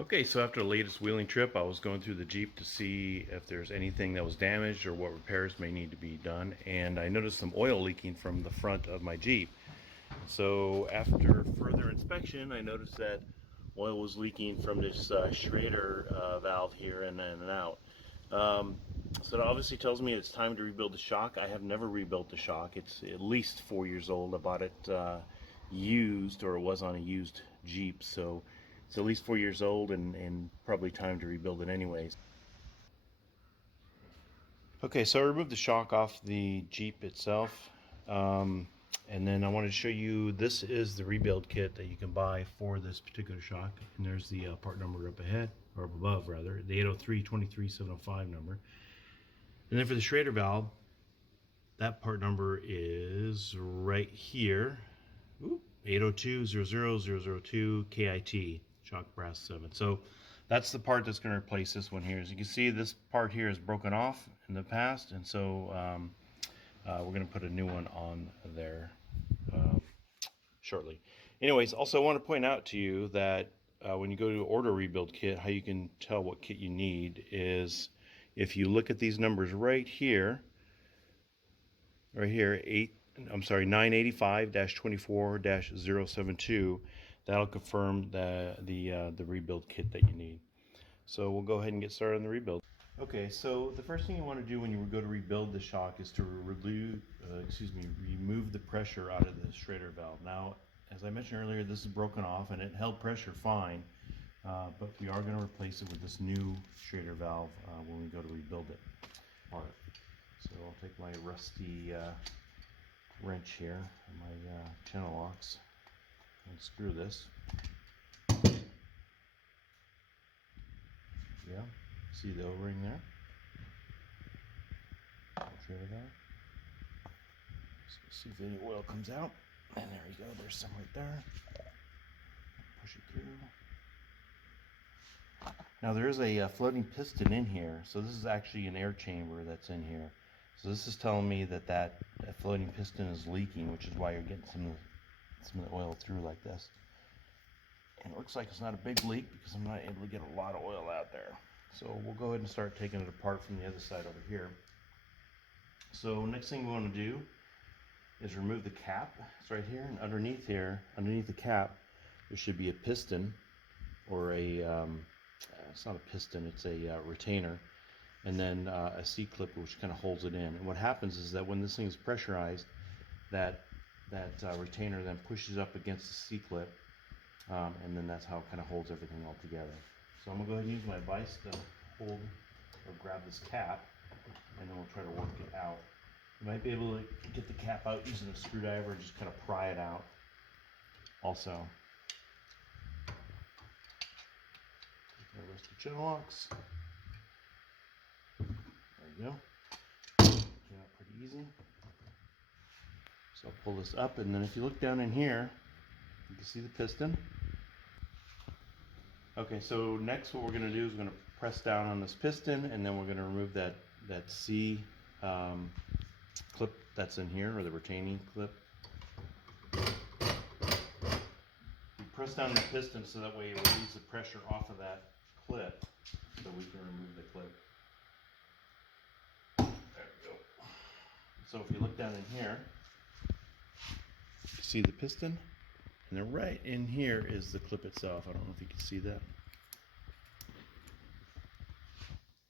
Okay, so after the latest wheeling trip, I was going through the Jeep to see if there's anything that was damaged or what repairs may need to be done, and I noticed some oil leaking from the front of my Jeep. So after further inspection, I noticed that oil was leaking from this Schrader valve here and in and out. Um, so that obviously tells me it's time to rebuild the shock. I have never rebuilt the shock. It's at least 4 years old. I bought it used, or it was on a used Jeep, so it's at least 4 years old and probably time to rebuild it anyways. Okay, so I removed the shock off the Jeep itself. Um, and then I wanted to show you, this is the rebuild kit that you can buy for this particular shock. And there's the part number up ahead, or up above rather, the 803-23705 number. And then for the Schrader valve, that part number is right here. 802-00002 KIT, shock brass 7. So that's the part that's going to replace this one here. As you can see, this part here is broken off in the past, and so we're going to put a new one on there shortly. Anyways, also I want to point out to you that when you go to order a rebuild kit, how you can tell what kit you need is if you look at these numbers right here, 985-24-072, that'll confirm the rebuild kit that you need. So we'll go ahead and get started on the rebuild. Okay, so the first thing you want to do when you go to rebuild the shock is to remove the pressure out of the Schrader valve. Now, as I mentioned earlier, this is broken off and it held pressure fine, but we are going to replace it with this new Schrader valve when we go to rebuild it. So I'll take my rusty wrench here and my channel locks and screw this. Yeah, see the O-ring there? Schrader valve. So see if any oil comes out. And there you go, there's some right there. Push it through. Now there is a floating piston in here, so this is actually an air chamber that's in here. So this is telling me that floating piston is leaking, which is why you're getting some of the oil through like this. And it looks like it's not a big leak because I'm not able to get a lot of oil out there. So we'll go ahead and start taking it apart from the other side over here. So next thing we want to do is remove the cap. It's right here, and underneath the cap, there should be a piston, or it's not a piston, it's a retainer, and then a C-clip which kind of holds it in. And what happens is that when this thing is pressurized, that retainer then pushes up against the C-clip, and then that's how it kind of holds everything all together. So I'm going to go ahead and use my vise to hold or grab this cap, and then we'll try to work it out. You might be able to get the cap out using a screwdriver and just kind of pry it out also. Take my rusty channel locks. There you go. Came out pretty easy. So I'll pull this up, and then if you look down in here, you can see the piston. Okay, so next what we're going to do is we're going to press down on this piston, and then we're going to remove that C clip that's in here, or the retaining clip. You press down the piston so that way it relieves the pressure off of that clip, so we can remove the clip. There we go. So if you look down in here, you see the piston, and then right in here is the clip itself. I don't know if you can see that.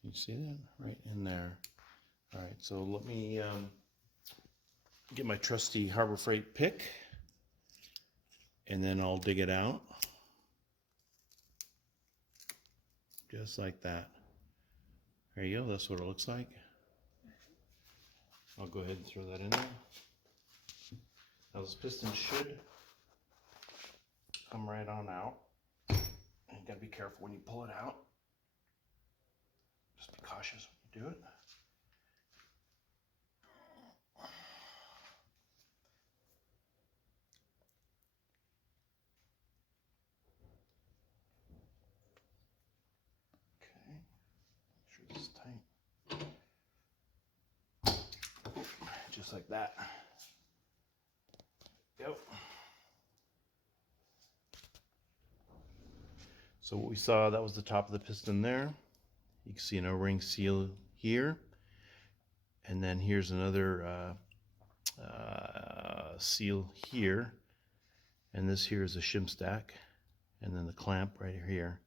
You see that? Right in there. All right, so let me get my trusty Harbor Freight pick, and then I'll dig it out. Just like that. There you go, that's what it looks like. I'll go ahead and throw that in there. Now this piston should come right on out. And you gotta be careful when you pull it out. Just be cautious when you do it. Okay, make sure this is tight. Just like that. Go. So what we saw, that was the top of the piston there. You can see an O-ring seal here. And then here's another seal here. And this here is a shim stack. And then the clamp right here.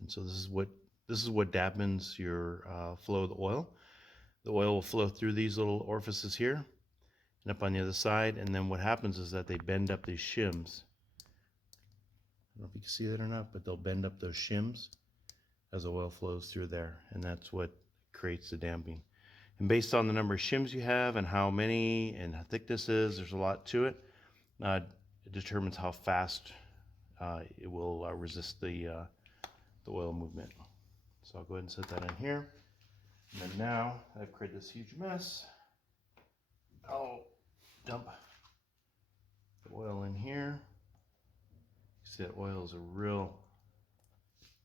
And so this is what dampens your flow of the oil. The oil will flow through these little orifices here and up on the other side. And then what happens is that they bend up these shims. I don't know if you can see that or not, but they'll bend up those shims as the oil flows through there. And that's what creates the damping. And based on the number of shims you have and how many and how thick this is, there's a lot to it. It determines how fast it will resist the oil movement. So I'll go ahead and set that in here. And then now I've created this huge mess, I'll dump the oil in here. You see that oil is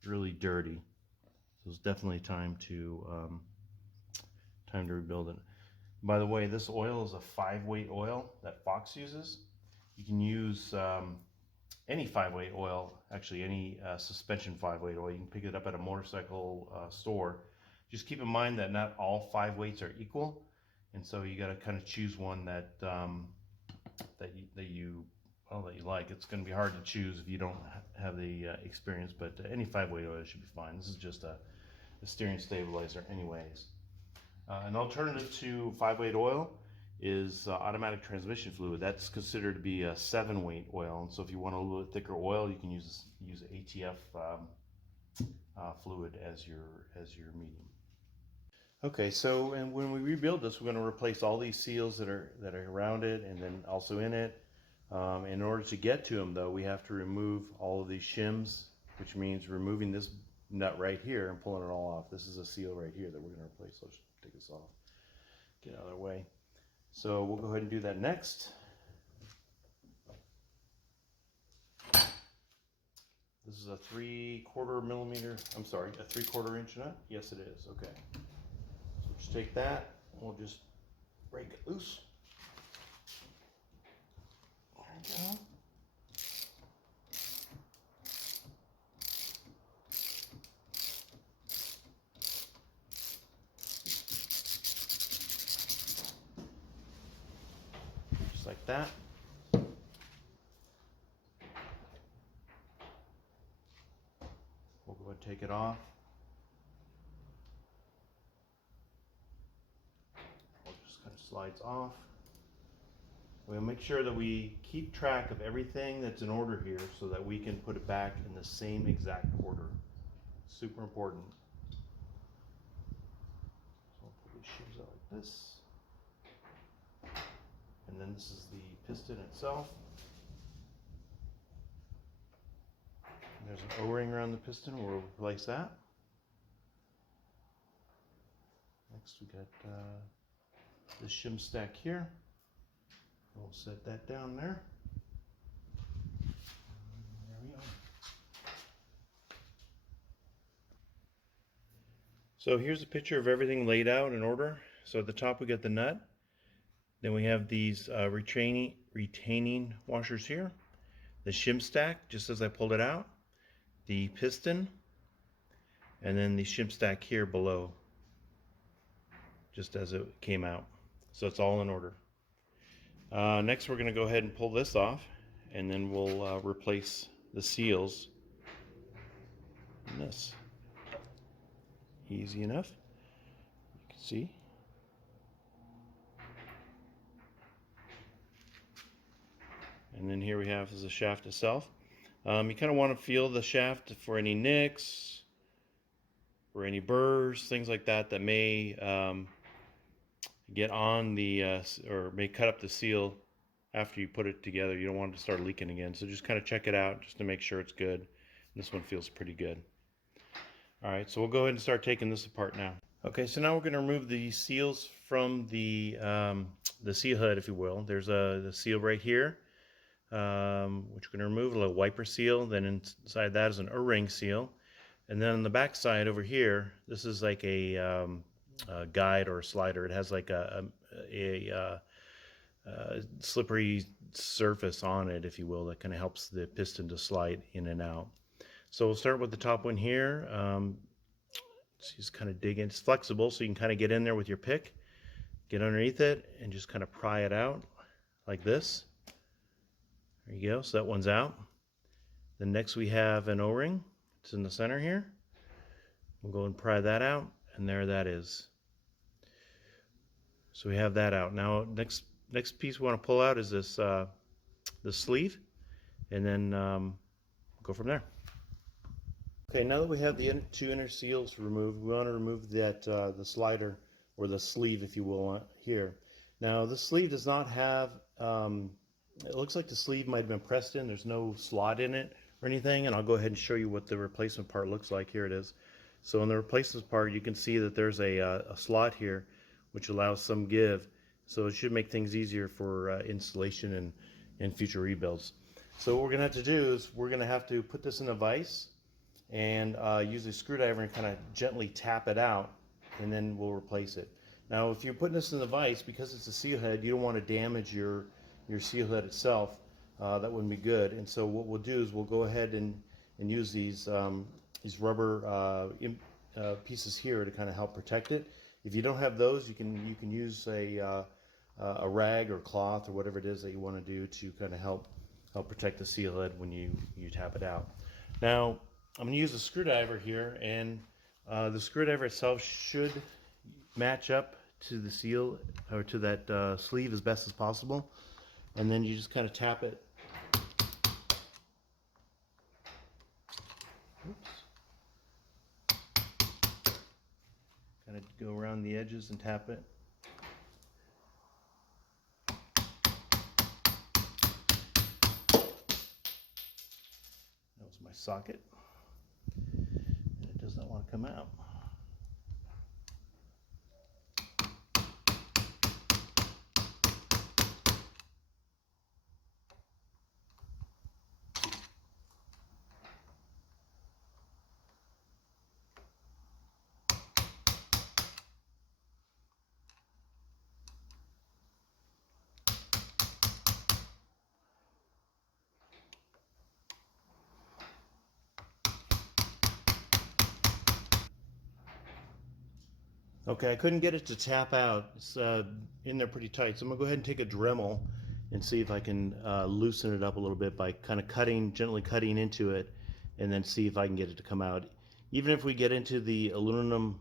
really dirty. So it's definitely time to rebuild it. By the way, this oil is a 5-weight oil that Fox uses. You can use any 5-weight oil, actually any suspension 5-weight oil. You can pick it up at a motorcycle store. Just keep in mind that not all 5 weights are equal, and so you got to kind of choose one that you like. It's going to be hard to choose if you don't have the experience, but any 5-weight oil should be fine. This is just a steering stabilizer, anyways. An alternative to 5-weight oil is automatic transmission fluid. That's considered to be a 7-weight oil, and so if you want a little bit thicker oil, you can use ATF fluid as your medium. Okay, so and when we rebuild this, we're going to replace all these seals that are around it and then also in it. In order to get to them, though, we have to remove all of these shims, which means removing this nut right here and pulling it all off. This is a seal right here that we're going to replace. Let's take this off, get out of their way. So we'll go ahead and do that next. This is a 3/4 millimeter, I'm sorry, a 3/4 inch nut? Yes, it is, okay. So just take that, and we'll just break it loose. There we go. Just like that. We'll go ahead and take it off. It just kind of slides off. We'll make sure that we keep track of everything that's in order here so that we can put it back in the same exact order. Super important. So I'll put these shims out like this. And then this is the piston itself. And there's an O-ring around the piston. We'll replace that. Next we got this shim stack here. We'll set that down there. There we are. So here's a picture of everything laid out in order. So at the top we got the nut. Then we have these retaining washers here. The shim stack, just as I pulled it out. The piston. And then the shim stack here below, just as it came out. So it's all in order. Next we're going to go ahead and pull this off, and then we'll replace the seals in this. Easy enough, you can see. And then here we have is the shaft itself. You kind of want to feel the shaft for any nicks or any burrs, things like that that may get on the or may cut up the seal after you put it together. You don't want it to start leaking again, so just kind of check it out just to make sure it's good. This one feels pretty good. All right, so we'll go ahead and start taking this apart now. Okay, so now we're going to remove the seals from the seal hood, if you will. There's the seal right here, which we're going to remove, a little wiper seal. Then inside that is an O-ring seal, and then on the back side over here, this is like a guide or a slider. It has like a slippery surface on it, if you will, that kind of helps the piston to slide in and out. So we'll start with the top one here. Just kind of dig in. It's flexible, so you can kind of get in there with your pick, get underneath it, and just kind of pry it out like this. There you go. So that one's out. Then next we have an O-ring. It's in the center here. We'll go and pry that out, and there that is. So we have that out. Now next piece we want to pull out is this the sleeve, and then go from there. Okay, now that we have the two inner seals removed, we want to remove that the slider, or the sleeve if you will, here. Now this sleeve does not have, it looks like the sleeve might have been pressed in. There's no slot in it or anything, and I'll go ahead and show you what the replacement part looks like. Here it is. So in the replacement part, you can see that there's a slot here which allows some give, so it should make things easier for installation and future rebuilds. So what we're going to have to do is we're going to have to put this in a vise and use a screwdriver and kind of gently tap it out, and then we'll replace it. Now if you're putting this in the vise, because it's a seal head, you don't want to damage your seal head itself. That wouldn't be good. And so what we'll do is we'll go ahead and use these rubber pieces here to kind of help protect it. If you don't have those, you can use a rag or cloth or whatever it is that you want to do to kind of help protect the seal head when you tap it out. Now I'm going to use a screwdriver here, and the screwdriver itself should match up to the seal, or to that sleeve, as best as possible. And then you just kind of tap it. Oops. Kind of go around the edges and tap it. That was my socket. And it does not want to come out. Okay, I couldn't get it to tap out. It's in there pretty tight. So I'm gonna go ahead and take a Dremel and see if I can loosen it up a little bit by kind of gently cutting into it, and then see if I can get it to come out. Even if we get into the aluminum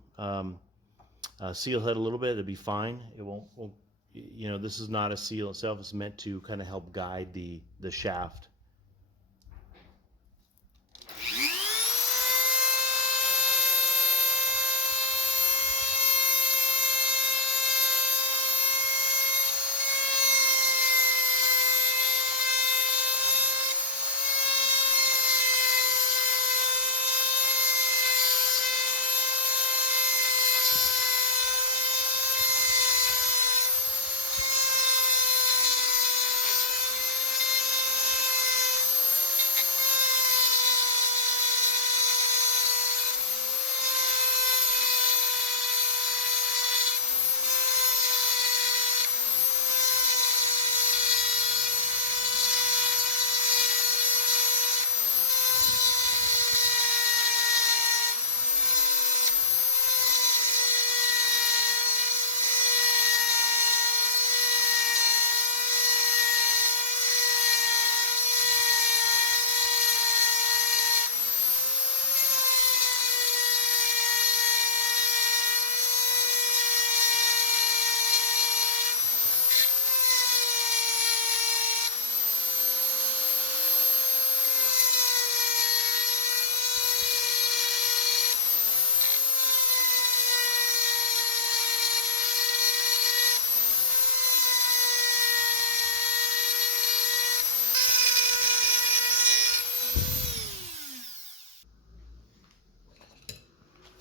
seal head a little bit, it'll be fine. It won't, you know, this is not a seal itself. It's meant to kind of help guide the shaft.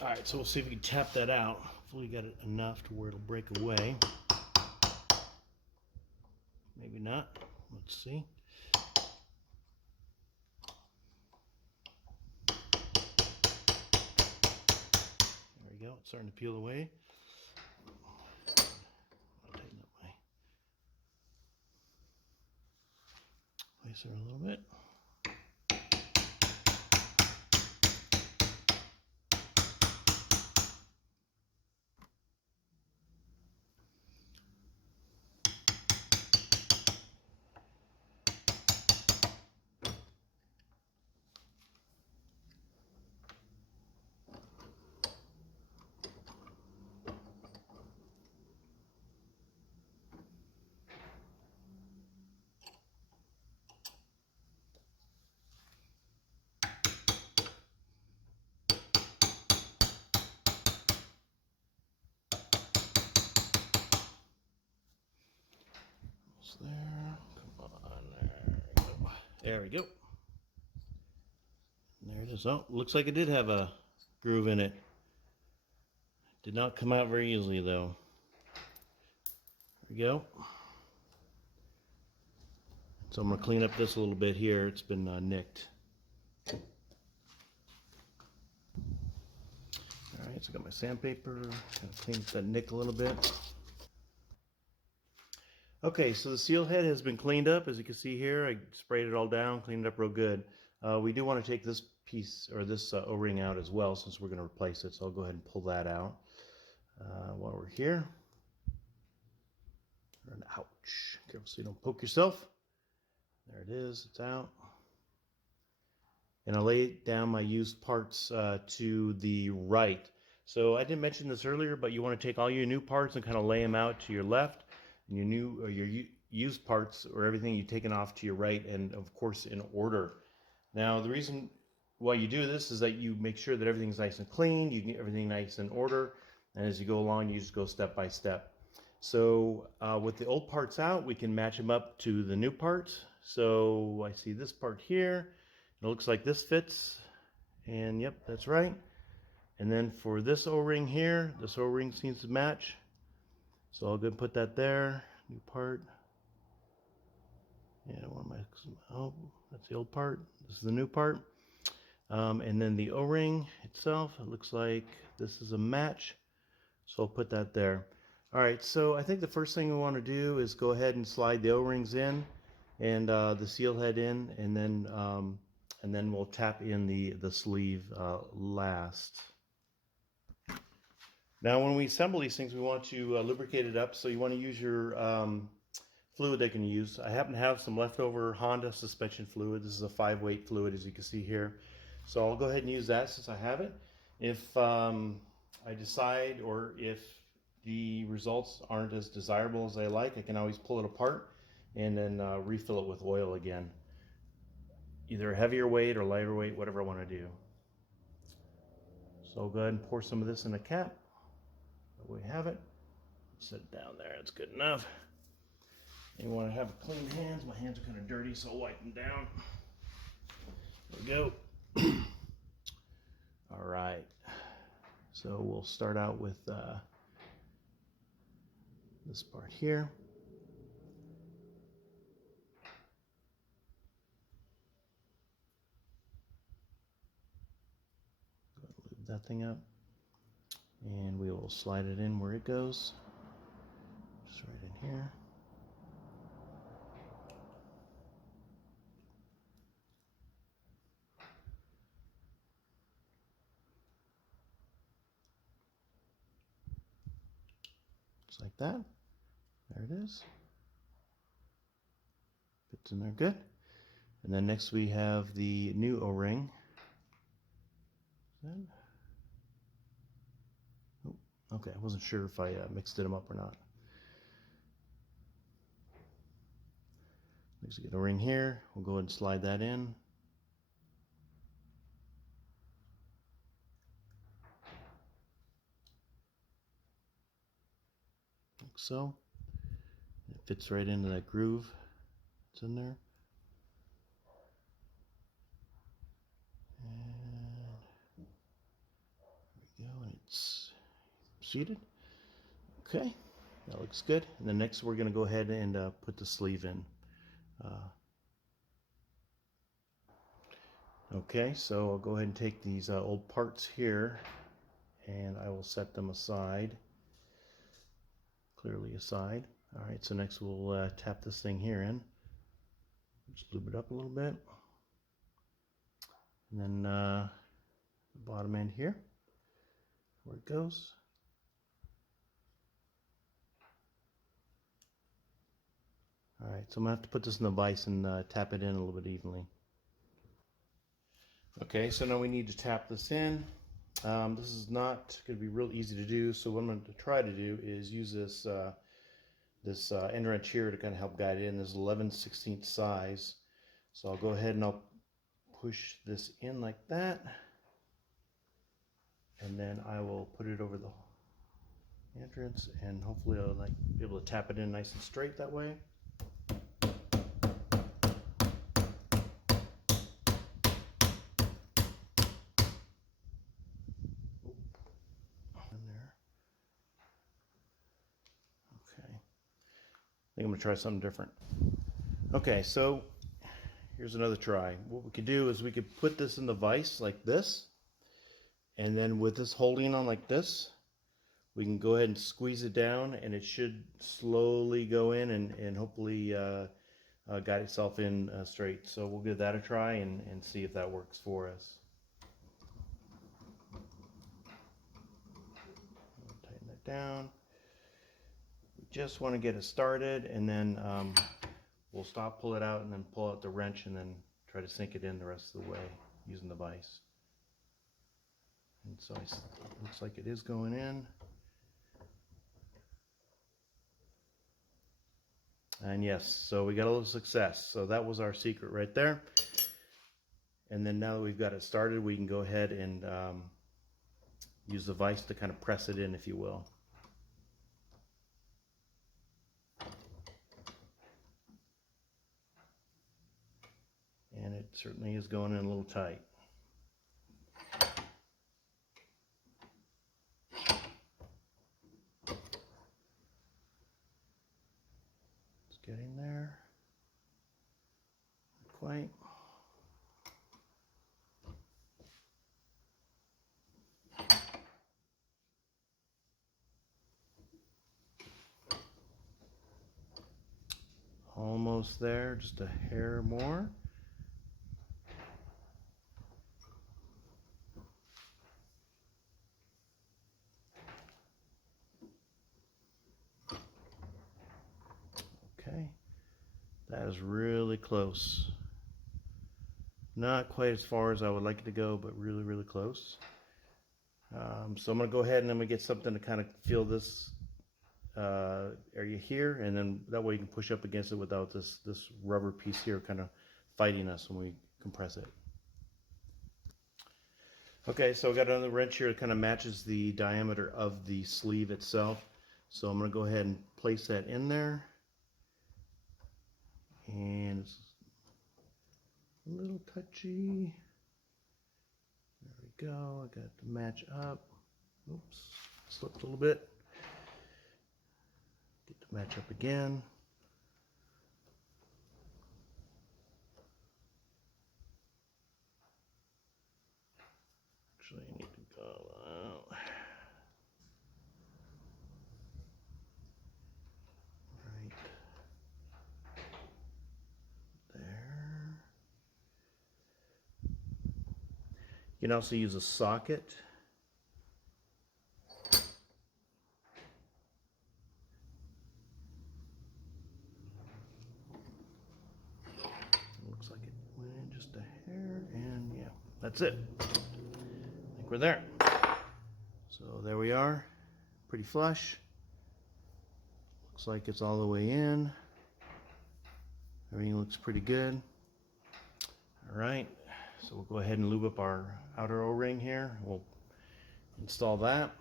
All right, so we'll see if we can tap that out. Hopefully we got it enough to where it'll break away. Maybe not. Let's see. There we go. It's starting to peel away. I'll tighten up my placer a little bit. almost there. Come on, there we go. There we go. And there it is. Oh, looks like it did have a groove in it. Did not come out very easily though. There we go. So I'm going to clean up this a little bit here. It's been nicked. Alright, so I got my sandpaper. Gonna clean up that nick a little bit. Okay, so the seal head has been cleaned up. As you can see here, I sprayed it all down, cleaned it up real good. We do want to take this piece, or this O-ring out as well, since we're going to replace it. So I'll go ahead and pull that out while we're here. Ouch. Careful so you don't poke yourself. There it is, it's out. And I lay down my used parts to the right. So I didn't mention this earlier, but you want to take all your new parts and kind of lay them out to your left, and your new or your used parts or everything you've taken off to your right, and of course in order. Now the reason why you do this is that you make sure that everything's nice and clean, you get everything nice in order, and as you go along, you just go step by step. So with the old parts out, we can match them up to the new parts. So I see this part here. It looks like this fits, and yep, that's right. And then for this O-ring here, this O-ring seems to match. So I'll go and put that there. New part. Yeah, what am I? Oh, that's the old part. This is the new part. And then the O-ring itself, it looks like this is a match. So I'll put that there. All right, so I think the first thing we want to do is go ahead and slide the O-rings in and the seal head in, and then we'll tap in the sleeve last. Now when we assemble these things, we want to lubricate it up, so you want to use your fluid they can use. I happen to have some leftover Honda suspension fluid. This is a 5-weight fluid, as you can see here. So I'll go ahead and use that since I have it. If I decide, or if the results aren't as desirable as I like, I can always pull it apart and then refill it with oil again. Either a heavier weight or lighter weight, whatever I want to do. So I'll go ahead and pour some of this in a cap. There we have it. Set it down there, that's good enough. You want to have clean hands. My hands are kind of dirty, so I'll wipe them down. There we go. All right. So we'll start out with this part here. Go ahead and lube that thing up. And we will slide it in where it goes. Just right in here. Just like that. There it is. Fits in there good. And then next we have the new O-ring. Oh, okay, I wasn't sure if I mixed them up or not. Next we get a ring here. We'll go ahead and slide that in. Like so. It fits right into that groove that's in there. And there we go, and it's seated. Okay, that looks good. And then next we're going to go ahead and put the sleeve in. Okay, so I'll go ahead and take these old parts here, and I will set them aside, clearly aside. All right, so next we'll tap this thing here in. Just lube it up a little bit. And then the bottom end here, where it goes. All right, so I'm gonna have to put this in the vise and tap it in a little bit evenly. Okay, so now we need to tap this in. This is not going to be real easy to do, so what I'm going to try to do is use this end wrench here to kind of help guide it in. This is 11/16 size, so I'll go ahead and I'll push this in like that, and then I will put it over the entrance, and hopefully I'll be able to tap it in nice and straight that way. think I'm gonna try something different. Okay, so here's another try. What we could do is we could put this in the vise like this, and then with this holding on like this, we can go ahead and squeeze it down, and it should slowly go in and hopefully guide itself in straight. So we'll give that a try and see if that works for us. Tighten that down. We just want to get it started, and then we'll stop, pull it out, and then pull out the wrench, and then try to sink it in the rest of the way using the vise. And so it looks like it is going in. And yes, so we got a little success. So that was our secret right there. And then now that we've got it started, we can go ahead and use the vise to kind of press it in, if you will. And it certainly is going in a little tight. It's getting there. Not quite. Almost there, just a hair more. Okay, that is really close. Not quite as far as I would like it to go, but really, really close. So I'm going to go ahead and I'm going to get something to kind of feel this area here, and then that way you can push up against it without this rubber piece here kind of fighting us when we compress it. Okay, so I got another wrench here that kind of matches the diameter of the sleeve itself. So I'm going to go ahead and place that in there. And it's a little touchy. There we go. I got it to match up. Oops, slipped a little bit. Get to match up again. Actually, I need to go out. Right there. You can also use a socket. Looks like it went in just a hair, and yeah, that's it. I think we're there. So there we are, pretty flush. Looks like it's all the way in. Everything looks pretty good. All right, so we'll go ahead and lube up our outer O-ring here. We'll install that.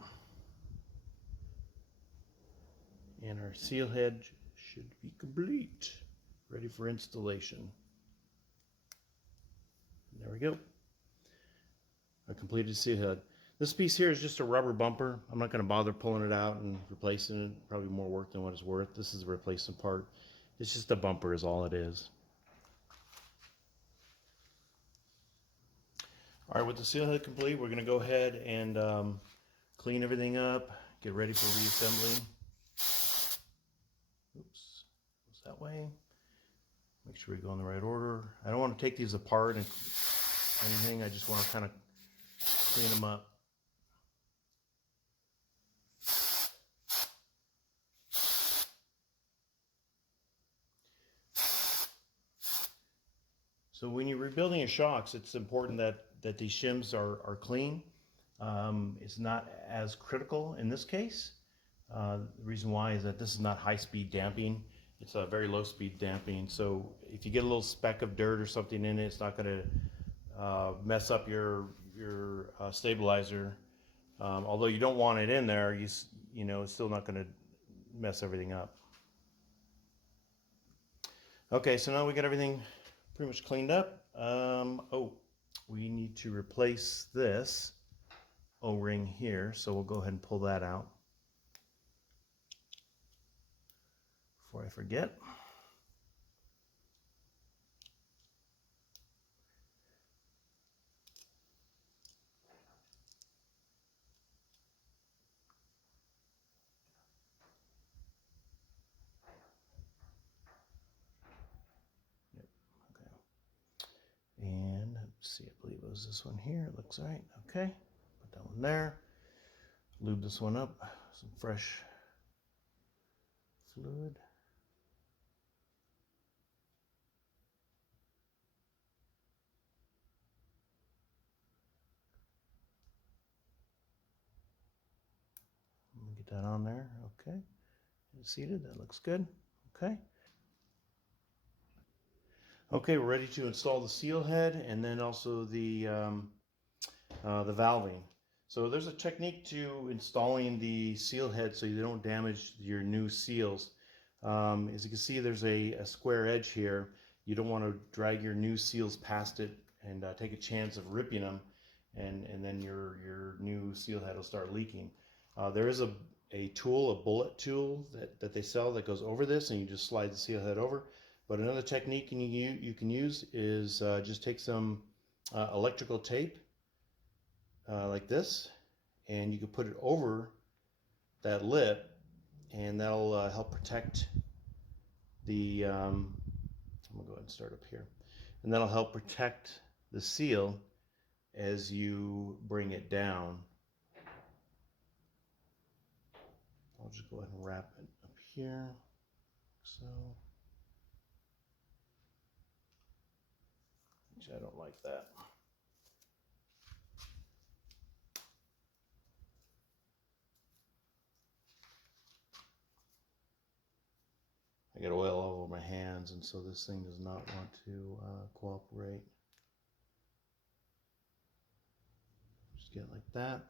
And our seal head should be complete, ready for installation. There we go. A completed seal head. This piece here is just a rubber bumper. I'm not going to bother pulling it out and replacing it. Probably more work than what it's worth. This is a replacement part. It's just a bumper is all it is. All right, with the seal head complete, we're going to go ahead and clean everything up, get ready for reassembling. Oops, goes that way. Make sure we go in the right order. I don't want to take these apart and anything. I just want to kind of clean them up. So when you're rebuilding your shocks, it's important that these shims are clean. It's not as critical in this case. The reason why is that this is not high-speed damping. It's a very low-speed damping. So if you get a little speck of dirt or something in it, it's not going to mess up your stabilizer. Although you don't want it in there, you know, it's still not going to mess everything up. Okay, so now we got everything pretty much cleaned up. Oh, we need to replace this O-ring here, so we'll go ahead and pull that out before I forget. Yep, okay. And let's see, I believe it was this one here. It looks right. Okay, put that one there. Lube this one up, some fresh fluid. Get that on there. Okay, it's seated. That looks good. Okay. Okay, we're ready to install the seal head and then also the valving. So there's a technique to installing the seal head so you don't damage your new seals. As you can see, there's a square edge here. You don't want to drag your new seals past it and take a chance of ripping them, and then your new seal head will start leaking. There is a tool, a bullet tool that they sell that goes over this, and you just slide the seal head over. But another technique you can use is just take some electrical tape like this, and you can put it over that lip, and that'll help protect the I'm gonna go ahead and start up here, and that'll help protect the seal as you bring it down. I'll just go ahead and wrap it up here, so. Actually, I don't like that. I get oil all over my hands, and so this thing does not want to cooperate. Just get it like that.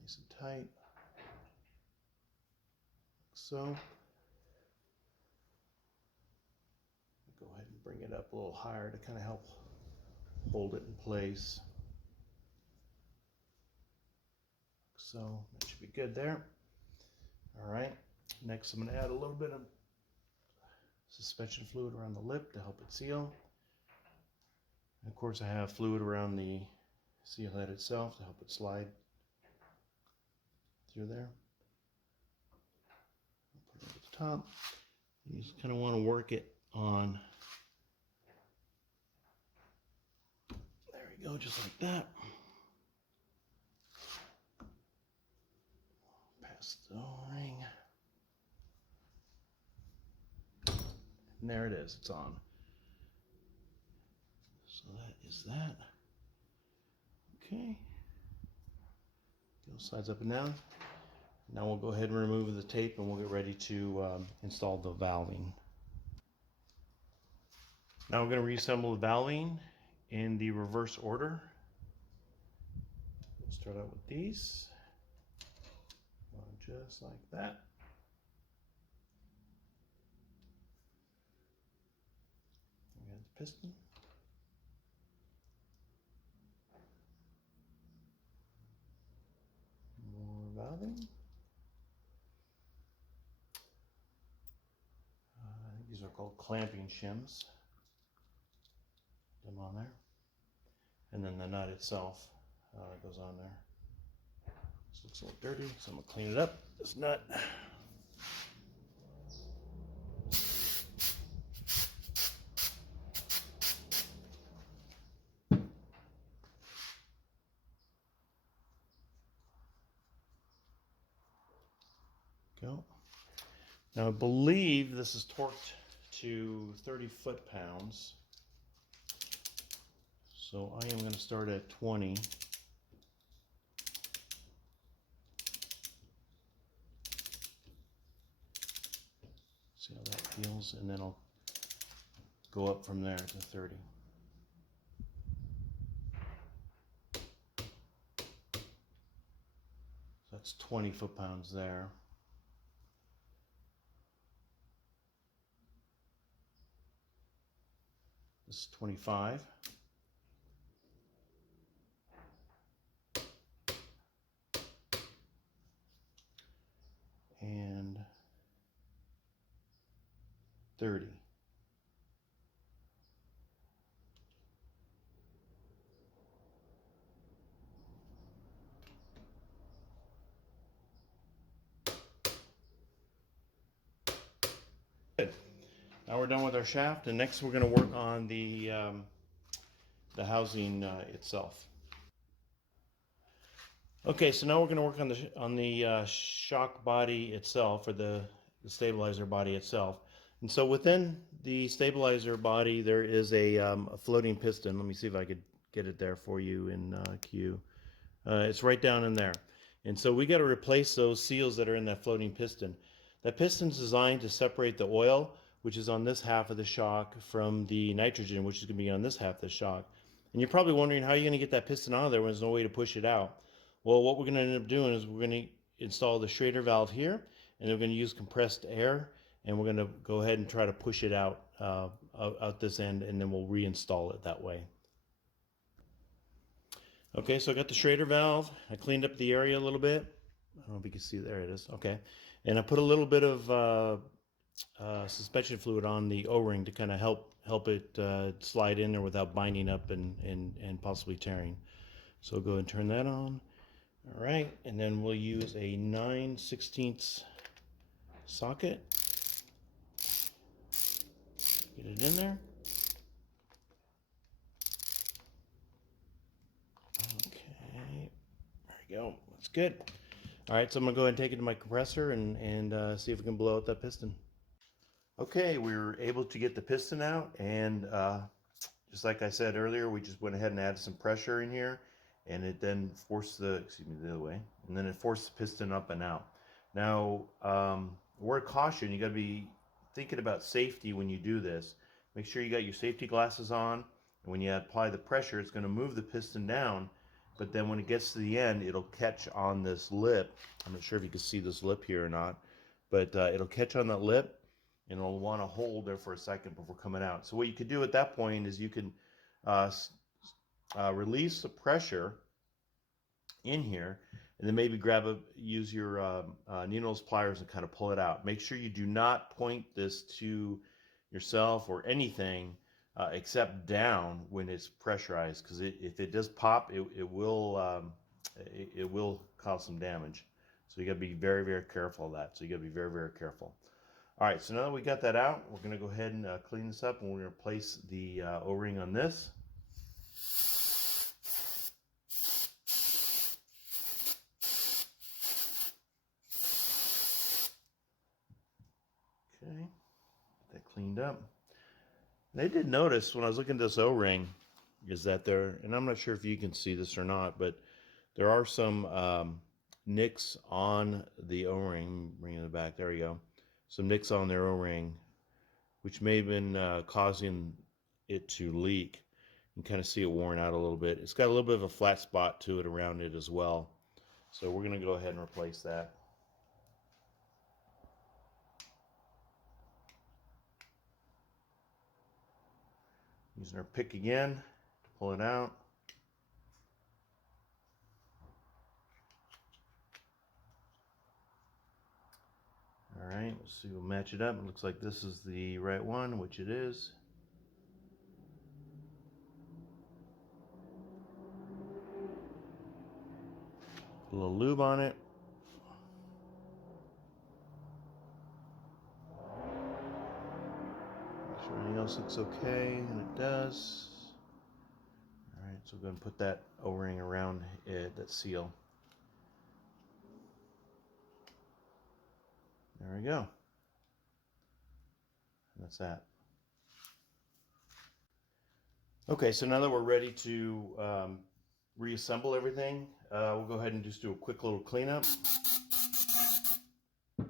Nice and tight. Like so. Go ahead and bring it up a little higher to kind of help hold it in place. So that should be good there. All right, next I'm going to add a little bit of suspension fluid around the lip to help it seal. And of course I have fluid around the seal head itself to help it slide through there. Put it at the top. You just kind of want to work it on. There we go, just like that. Pass the O-ring. And there it is, it's on. So that is that. Okay. Go sides up and down. Now we'll go ahead and remove the tape and we'll get ready to install the valving. Now we're going to reassemble the valving in the reverse order. We'll start out with these. Just like that. We got the piston. More valving. I think these are called clamping shims. Put them on there. And then the nut itself goes on there. This looks a little dirty, so I'm going to clean it up. This nut. Go. Now I believe this is torqued to 30 foot-pounds. So I am going to start at 20. See how that feels, and then I'll go up from there to 30. So that's 20 foot-pounds there. This is 25. 30. Good. Now we're done with our shaft, and next we're going to work on the housing itself. Okay, so now we're going to work on the shock body itself, or the stabilizer body itself. And so within the stabilizer body, there is a floating piston. Let me see if I could get it there for you in Q. It's right down in there. And so we got to replace those seals that are in that floating piston. That piston's designed to separate the oil, which is on this half of the shock, from the nitrogen, which is going to be on this half of the shock. And you're probably wondering how you're going to get that piston out of there when there's no way to push it out. Well, what we're going to end up doing is we're going to install the Schrader valve here, and we're going to use compressed air, and we're going to go ahead and try to push it out this end, and then we'll reinstall it that way. Okay, so I got the Schrader valve. I cleaned up the area a little bit. I don't know if you can see, there it is. Okay, and I put a little bit of suspension fluid on the O-ring to kind of help it slide in there without binding up and possibly tearing. So go ahead and turn that on. All right, and then we'll use a 9/16 socket. Get it in there. Okay, there we go. That's good. All right, so I'm gonna go ahead and take it to my compressor and see if we can blow out that piston. Okay, we were able to get the piston out, and just like I said earlier, we just went ahead and added some pressure in here, and it then forced the other way, and then it forced the piston up and out. Now, word of caution, you got to be thinking about safety when you do this. Make sure you got your safety glasses on, and when you apply the pressure, it's going to move the piston down, but then when it gets to the end, it'll catch on this lip. I'm not sure if you can see this lip here or not, but it'll catch on that lip, and it'll want to hold there for a second before coming out. So what you could do at that point is you can release the pressure in here, and then maybe use your needle pliers and kind of pull it out. Make sure you do not point this to yourself or anything except down when it's pressurized, because if it does pop, it will cause some damage. So you got to be very, very careful of that. So you got to be very, very careful. All right, so now that we got that out, we're going to go ahead and clean this up, and we're going to replace the O-ring on this. Okay, get that cleaned up. And I did notice when I was looking at this O-ring is that there, and I'm not sure if you can see this or not, but there are some nicks on the O-ring. Bring it back, there we go. Some nicks on their O-ring, which may have been causing it to leak. You can kind of see it worn out a little bit. It's got a little bit of a flat spot to it around it as well. So we're going to go ahead and replace that. Using our pick again to pull it out. All right, let's see, we'll match it up. It looks like this is the right one, which it is. Put a little lube on it. Make sure everything else looks okay, and it does. All right, so we're going to put that O-ring around it, that seal. There we go. And that's that. Okay, so now that we're ready to reassemble everything, we'll go ahead and just do a quick little cleanup. I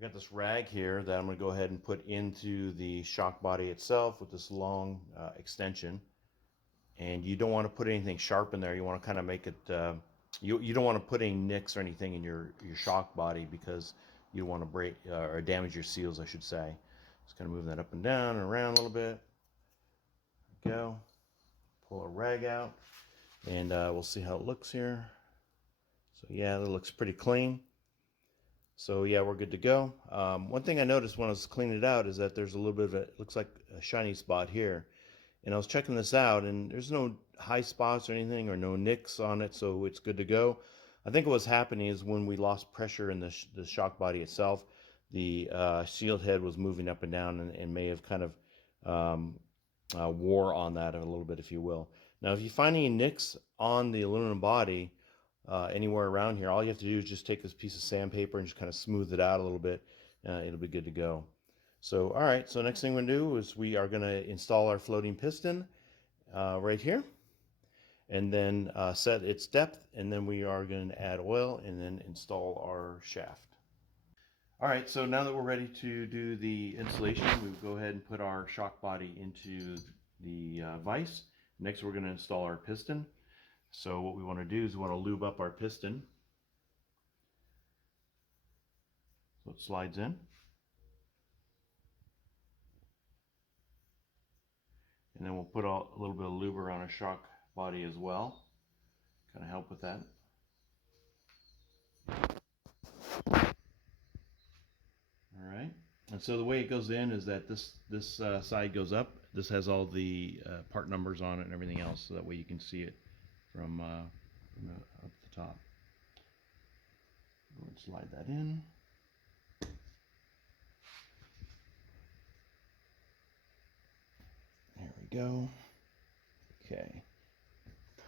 got this rag here that I'm going to go ahead and put into the shock body itself with this long extension. And you don't want to put anything sharp in there. You want to kind of make it, you don't want to put any nicks or anything in your shock body, because you don't want to break or damage your seals, I should say. Just kind of moving that up and down and around a little bit. There we go. Pull a rag out, and we'll see how it looks here. So yeah, it looks pretty clean. So yeah, we're good to go. One thing I noticed when I was cleaning it out is that there's a little bit of it looks like a shiny spot here. And I was checking this out, and there's no high spots or anything, or no nicks on it, so it's good to go. I think what was happening is when we lost pressure in the shock body itself, the shield head was moving up and down, and may have kind of um, wore on that a little bit, if you will. Now, if you find any nicks on the aluminum body anywhere around here, all you have to do is just take this piece of sandpaper and just kind of smooth it out a little bit. It'll be good to go. So, all right, so next thing we're going to do is we are going to install our floating piston right here, and then set its depth, and then we are going to add oil and then install our shaft. All right, so now that we're ready to do the installation, we go ahead and put our shock body into the vise. Next, we're going to install our piston. So what we want to do is we want to lube up our piston so it slides in. And then we'll put a little bit of lube around our shock body as well, kind of help with that. All right, and so the way it goes in is that this side goes up. This has all the part numbers on it and everything else, so that way you can see it from up the top. Go and slide that in. There we go. Okay,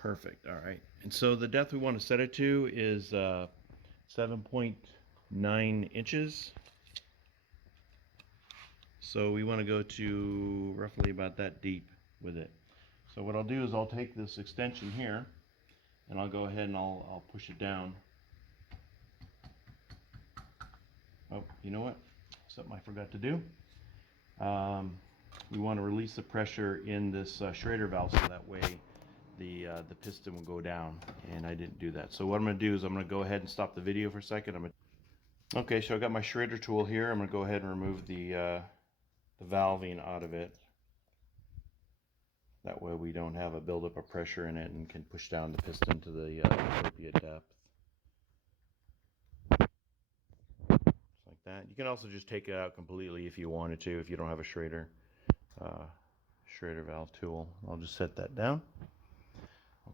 perfect. All right, and so the depth we want to set it to is 7.9 inches. So we want to go to roughly about that deep with it. So what I'll do is I'll take this extension here and I'll go ahead and I'll push it down. Oh, you know what? Something I forgot to do. We want to release the pressure in this Schrader valve so that way the piston will go down, and I didn't do that. So what I'm going to do is I'm going to go ahead and stop the video for a second. Okay, so I got my Schrader tool here. I'm going to go ahead and remove the valving out of it. That way we don't have a buildup of pressure in it and can push down the piston to the appropriate depth. Just like that. You can also just take it out completely if you wanted to, if you don't have a Schrader valve tool. I'll just set that down.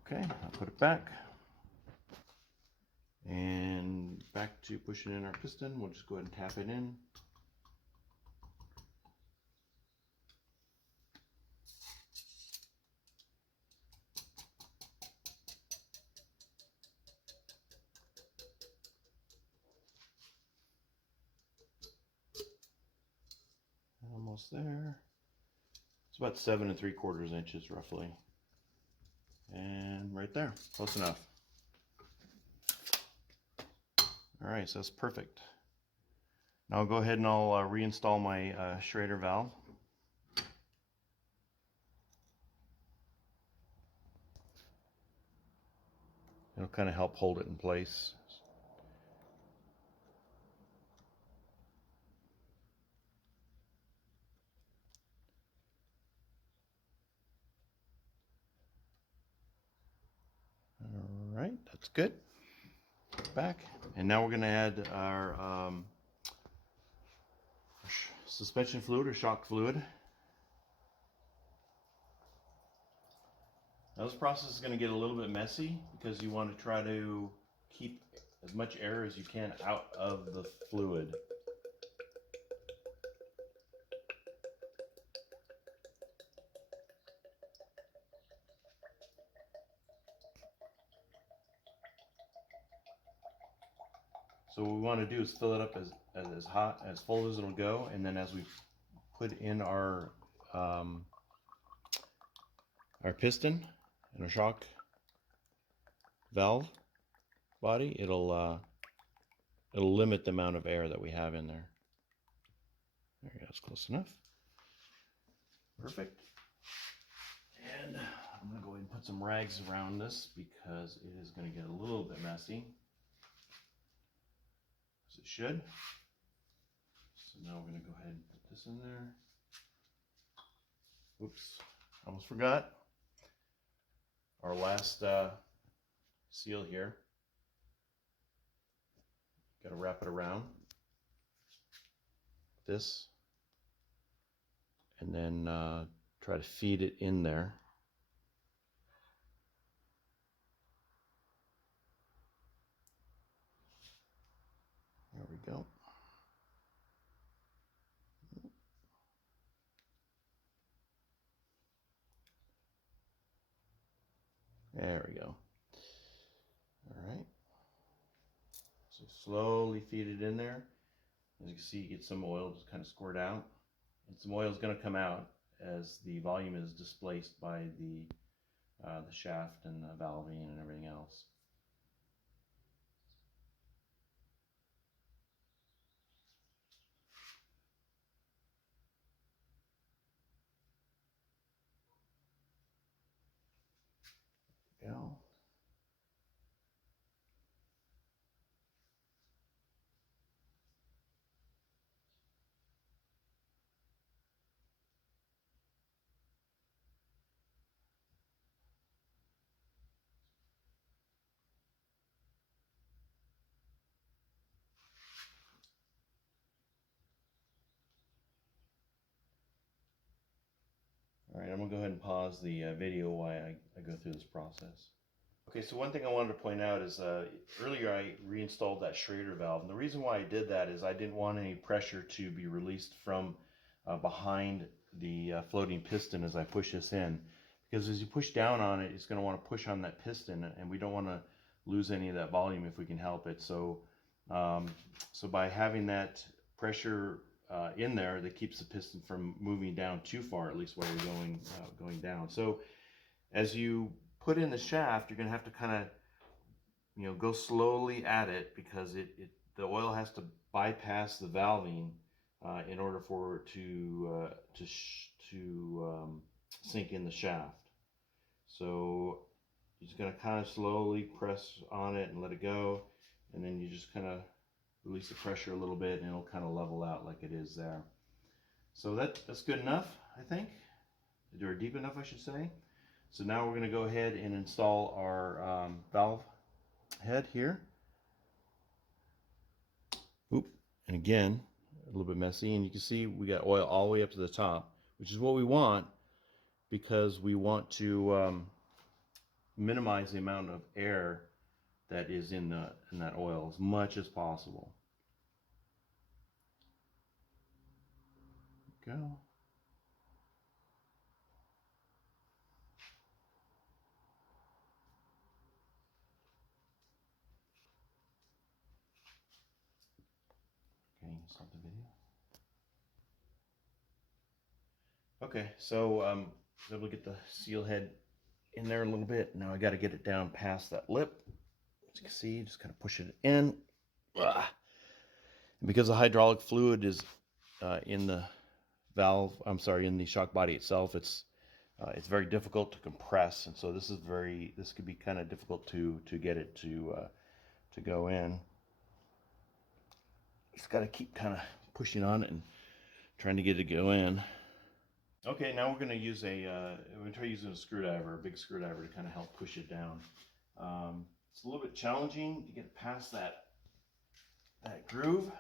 Okay, I'll put it back. And back to pushing in our piston. We'll just go ahead and tap it in. Almost there. It's about 7 3/4 inches roughly. And right there, close enough. All right, so that's perfect. Now I'll go ahead and I'll reinstall my Schrader valve. It'll kind of help hold it in place. All right, that's good. Back, and now we're going to add our suspension fluid or shock fluid. Now this process is going to get a little bit messy because you want to try to keep as much air as you can out of the fluid. So what we want to do is fill it up as hot, as full as it'll go, and then as we put in our piston and our shock valve body, it'll limit the amount of air that we have in there. There you go, it's close enough. Perfect. And I'm going to go ahead and put some rags around this because it is going to get a little bit messy. As it should. So now we're going to go ahead and put this in there. Oops, almost forgot. Our last seal here. Got to wrap it around. this, and then try to feed it in there. There we go. There we go. All right. So slowly feed it in there. As you can see, you get some oil just kind of squirt out. And some oil is going to come out as the volume is displaced by the shaft and the valving and everything else. Go. All right, I'm gonna go ahead and pause the video while I go through this process. Okay, so one thing I wanted to point out is earlier I reinstalled that Schrader valve. And the reason why I did that is I didn't want any pressure to be released from behind the floating piston as I push this in. Because as you push down on it, it's going to want to push on that piston, and we don't want to lose any of that volume if we can help it. So, so by having that pressure in there, that keeps the piston from moving down too far, at least while you're going down. So as you put in the shaft, you're going to have to kind of, go slowly at it, because the oil has to bypass the valving in order for it to sink in the shaft. So you're just going to kind of slowly press on it and let it go, and then you just kind of release the pressure a little bit, and it'll kind of level out like it is there. So that's good enough, I think, or deep enough, I should say. So now we're going to go ahead and install our valve head here. Oop, and again, a little bit messy, and you can see we got oil all the way up to the top, which is what we want, because we want to minimize the amount of air that is in that oil as much as possible. Go. Okay, stop the video. Okay, so I was able to get the seal head in there a little bit. Now I got to get it down past that lip. As you can see, just kind of push it in. And because the hydraulic fluid is in the valve, in the shock body itself, it's very difficult to compress, and so this could be kind of difficult to get it to go in. Just got to keep kind of pushing on it and trying to get it to go in. Okay, now we're going to use we're going to try using a screwdriver, a big screwdriver, to kind of help push it down. It's a little bit challenging to get past that groove,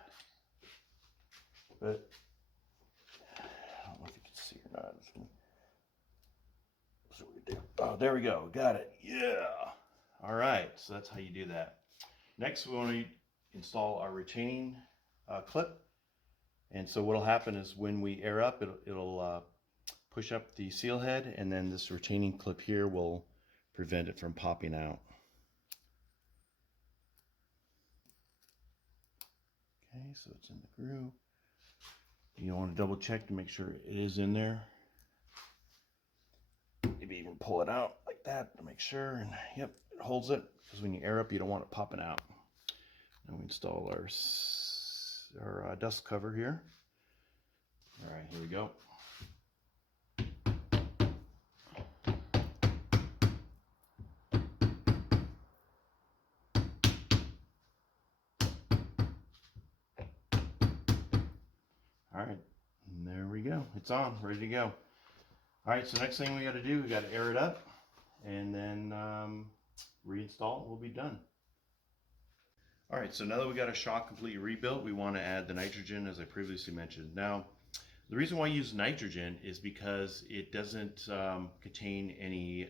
but I don't know if you can see or not. So what we do. Oh, there we go. Got it. Yeah. All right. So that's how you do that. Next, we want to install our retaining clip. And so what will happen is when we air up, it'll push up the seal head, and then this retaining clip here will prevent it from popping out. Okay, so it's in the groove. You want to double check to make sure it is in there. Maybe even pull it out like that to make sure, and yep, it holds it, because when you air up, you don't want it popping out. Now we install our dust cover here. All right, here we go. All right, and there we go. It's on, ready to go. All right, so next thing we got to do, we got to air it up, and then reinstall it. We'll be done. Alright, so now that we got a shock completely rebuilt, we want to add the nitrogen as I previously mentioned. Now, the reason why I use nitrogen is because it doesn't contain any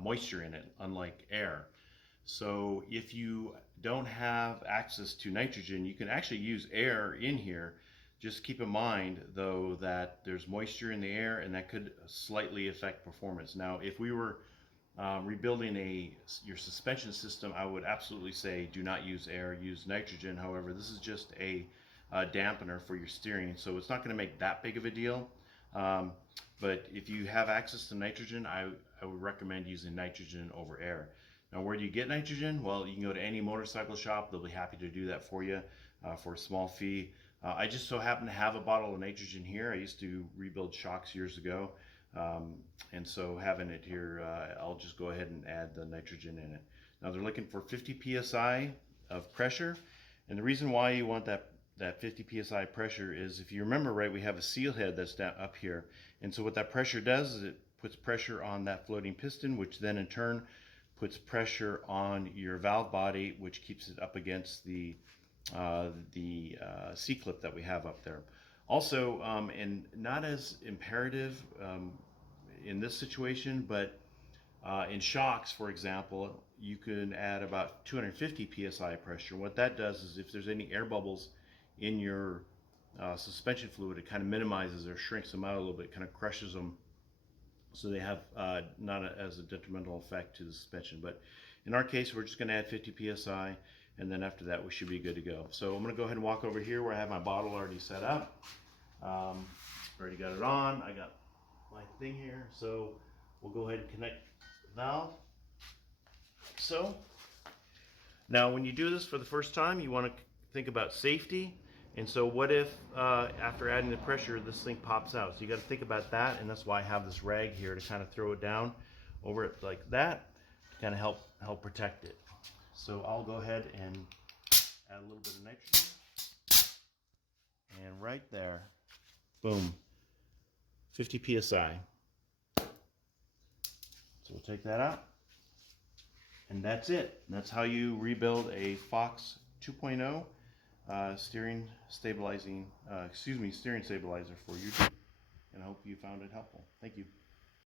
moisture in it, unlike air. So if you don't have access to nitrogen, you can actually use air in here. Just keep in mind, though, that there's moisture in the air and that could slightly affect performance. Now, if we were rebuilding your suspension system, I would absolutely say do not use air, use nitrogen. However, this is just a dampener for your steering, so it's not going to make that big of a deal. But if you have access to nitrogen, I would recommend using nitrogen over air. Now, where do you get nitrogen? Well, you can go to any motorcycle shop. They'll be happy to do that for you for a small fee. I just so happen to have a bottle of nitrogen here. I used to rebuild shocks years ago. And so having it here, I'll just go ahead and add the nitrogen in it. Now they're looking for 50 psi of pressure. And the reason why you want that 50 psi pressure is, if you remember right, we have a seal head that's down up here. And so what that pressure does is it puts pressure on that floating piston, which then in turn puts pressure on your valve body, which keeps it up against the C-clip that we have up there. Also, and not as imperative in this situation, but in shocks, for example, you can add about 250 psi pressure. What that does is, if there's any air bubbles in your suspension fluid, it kind of minimizes or shrinks them out a little bit, kind of crushes them, so they have not as a detrimental effect to the suspension. But in our case, we're just going to add 50 psi, and then after that we should be good to go. So I'm going to go ahead and walk over here where I have my bottle already set up. Already got it on. I got my thing here, so we'll go ahead and connect the valve. So now when you do this for the first time, you want to think about safety. And so what if after adding the pressure this thing pops out? So you got to think about that, and that's why I have this rag here to kind of throw it down over it like that to kind of help protect it. So I'll go ahead and add a little bit of nitrogen, and right there, boom, 50 psi. So we'll take that out, and that's it. That's how you rebuild a Fox 2.0 steering stabilizer for your Jeep. And I hope you found it helpful. Thank you.